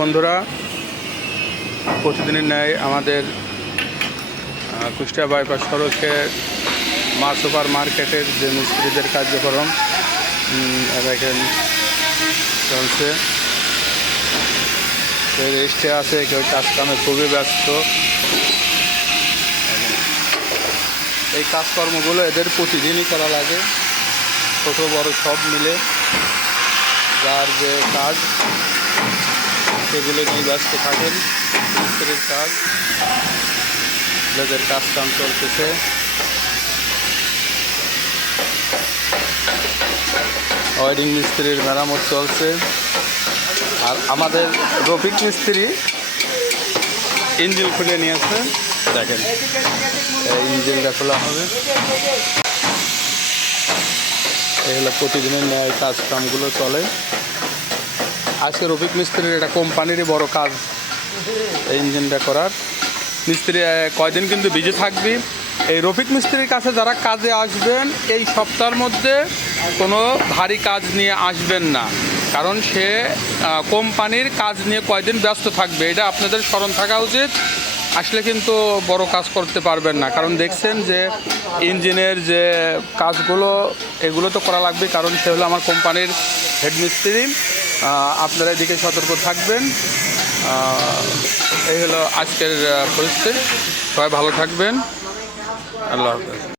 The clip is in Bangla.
বন্ধুরা, প্রতিদিনের ন্যায় আমাদের কুষ্টিয়া বাইপাস সড়কের মা সুপার মার্কেটের যে মিস্ত্রিদের কার্যক্রম দেখেন চলছে। রেস্টে আছে, কেউ কাজকামে খুবই ব্যস্ত। এই কাজকর্মগুলো এদের প্রতিদিনই করা লাগে, ছোটো বড় সব মিলে যার যে কাজ সেগুলো নিয়ে ব্যস্ত থাকেন। মিস্ত্রির কাজ, যাদের কাজ কাম চলতেছে। ওয়ারিং মিস্ত্রির মেরামত চলছে। আর আমাদের রফিক মিস্ত্রি ইঞ্জিন খুলে নিয়েছে, দেখেন এই ইঞ্জিনটা খোলা হবে। এই হলো প্রতিদিনের ন্যায় কাজ কামগুলো চলে। আজকে রফিক মিস্ত্রির এটা কোম্পানিরই বড় কাজ, এই ইঞ্জিনটা করার। মিস্ত্রি কয়দিন কিন্তু বিজি থাকবি। এই রফিক মিস্ত্রির কাছে যারা কাজে আসবেন, এই সপ্তাহের মধ্যে কোনো ভারী কাজ নিয়ে আসবেন না, কারণ সে কোম্পানির কাজ নিয়ে কয়দিন ব্যস্ত থাকবে, এটা আপনাদের স্মরণ থাকা উচিত। আসলে কিন্তু বড় কাজ করতে পারবেন না, কারণ দেখছেন যে ইঞ্জিনের যে কাজগুলো এগুলো তো করা লাগবে, কারণ সে হলো আমার কোম্পানির হেড মিস্ত্রি। আপনারা এদিকে সতর্ক থাকবেন। এই হলো আজকের পরিস্থিতি। সবাই ভালো থাকবেন। আল্লাহ হাফেজ।